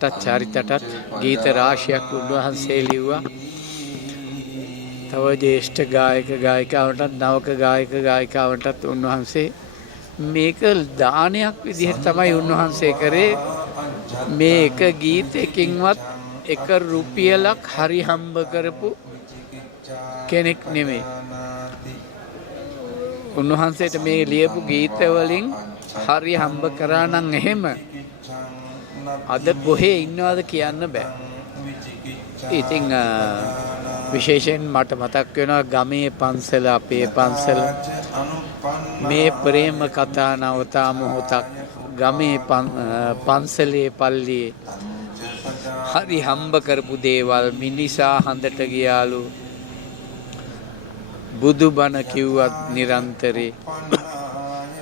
මටත් චරිතටත් ගීත රාශියක් උන්වහන්සේ ලිව්වා. තව ජ්‍යෙෂ්ඨ ගායක ගායිකාවන්ටත් නවක ගායක ගායිකාවන්ටත් උන්වහන්සේ මේක දානයක් විදිහට තමයි උන්වහන්සේ කරේ. මේ එක ගීතයකින්වත් එක රුපියලක් හරි හම්බ කරපු කෙනෙක් නෙමෙයි. උන්වහන්සේට මේ ලියපු ගීත වලින් හරි හම්බ කරා නම් එහෙම අද කොහේ ඉන්නවද කියන්න බෑ. ඉතින් විශේෂයෙන් මට මතක් වෙනවා ගමේ පන්සල, අපේ පන්සල, මේ ප්‍රේම කතා නවතා මොහොතක්, ගමේ පන්සලේ පල්ලියේ හරි හම්බ කරපු දේවල්, මිනිසා හඳට ගියාලු, බුදුබණ කිව්වත් නිරන්තරේ,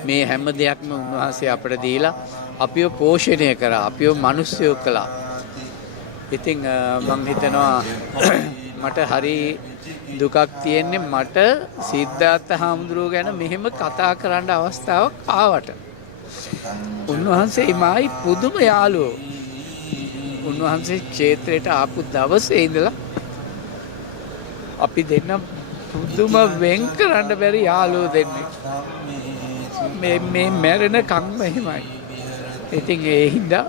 මේ හැම දෙයක්ම උන්වහන්සේ අපට දීලා අපිව පෝෂණය කරා, අපිව මිනිස්සුયો කළා. ඉතින් මම හිතනවා මට හරි දුකක් තියෙන්නේ මට සිද්ධාර්ථ හාමුදුරුවෝ ගැන මෙහෙම කතා කරන්න අවස්ථාවක් ආවට. උන්වහන්සේ මායි පුදුම යාළුවෝ. උන්වහන්සේ ක්ෂේත්‍රයට ආපු දවසේ ඉඳලා අපි දෙන්න පුදුම වෙන් කරන්න බැරි යාළුවෝ දෙන්නේ. මේ මැරෙන කම්ම එහෙමයි. ඉතින් ඒ හින්දා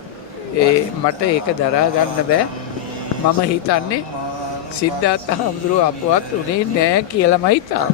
මට ඒක දරා ගන්න බෑ. මම හිතන්නේ සිද්ධාර්ථ හාමුදුරුවෝ අපවත් උනේ නෑ කියලාමයි තාම.